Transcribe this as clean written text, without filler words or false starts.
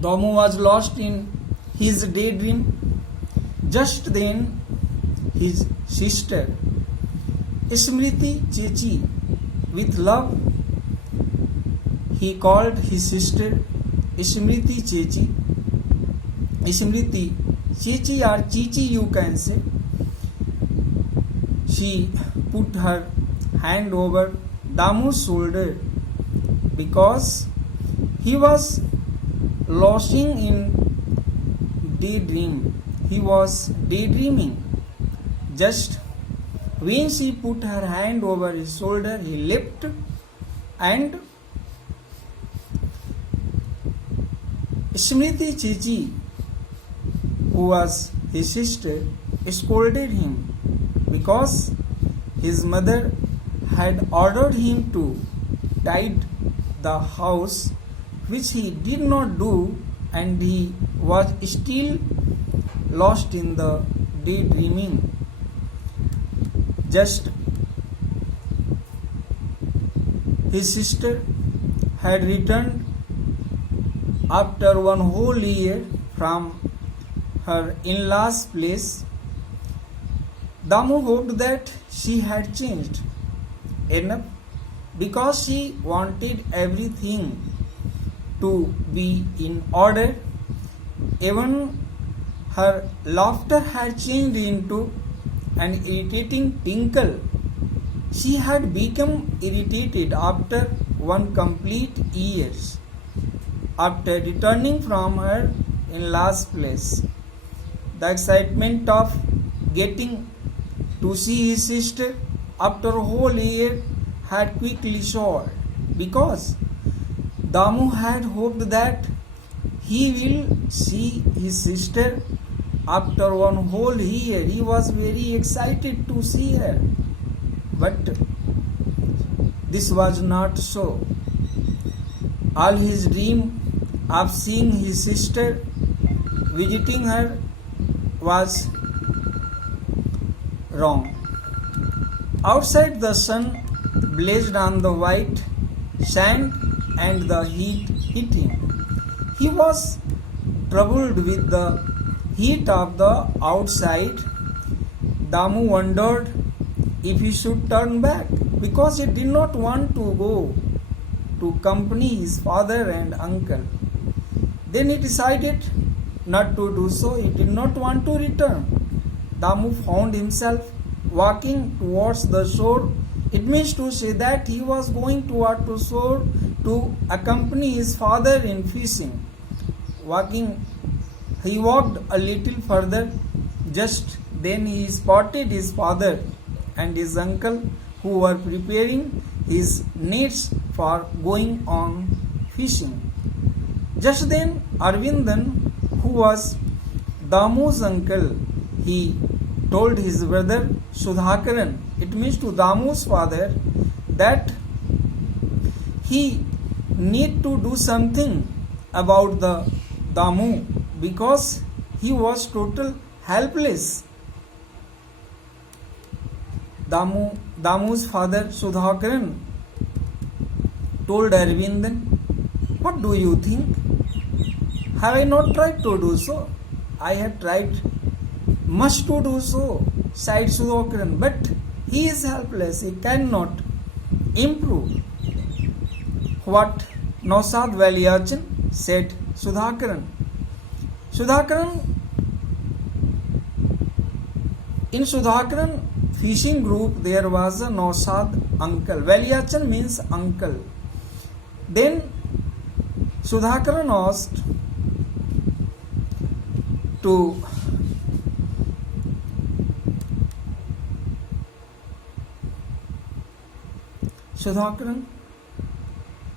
Damu was lost in his daydream. Just then, his sister, Smriti Chechi, with love, he called his sister Smriti Chechi. Smriti Chechi or Chichi, you can say. She put her hand over Damu's shoulder because he was lost in daydream. He was daydreaming. Just when she put her hand over his shoulder, he leapt and Smriti Chechi, who was his sister, scolded him because his mother had ordered him to tidy the house, which he did not do, and he was still lost in the daydreaming. Just his sister had returned after one whole year from her in-laws' place. Damu hoped that she had changed enough because she wanted everything to be in order. Even her laughter had changed into an irritating tinkle. She had become irritated after one complete year. After returning from her in-laws' place, the excitement of getting to see his sister after a whole year had quickly soared because Damu had hoped that he will see his sister after one whole year. He was very excited to see her, but this was not so. All his dream of seeing his sister, visiting her, was wrong. Outside, the sun blazed on the white sand and the heat hit him. He was troubled with the heat of the outside. Damu wondered if he should turn back because he did not want to go to accompany his father and uncle. Then he decided not to do so. He did not want to return. Damu found himself walking towards the shore. It means to say that he was going toward the shore to accompany his father in fishing. He walked a little further. Just then he spotted his father and his uncle, who were preparing his nets for going on fishing. Just then Arvindan, who was Damu's uncle, he told his brother Sudhakaran, it means to Damu's father, that he need to do something about the Damu because he was total helpless. Damu's father Sudhakaran told Arvindan, what do you think? Have I not tried to do so? I have tried much to do so, sighed Sudhakaran, but he is helpless. He cannot improve. What Nausad Valiachan, said Sudhakaran. In Sudhakaran fishing group there was a Nausad uncle. Valiachan means uncle. Then Sudhakaran asked to Sudhakaran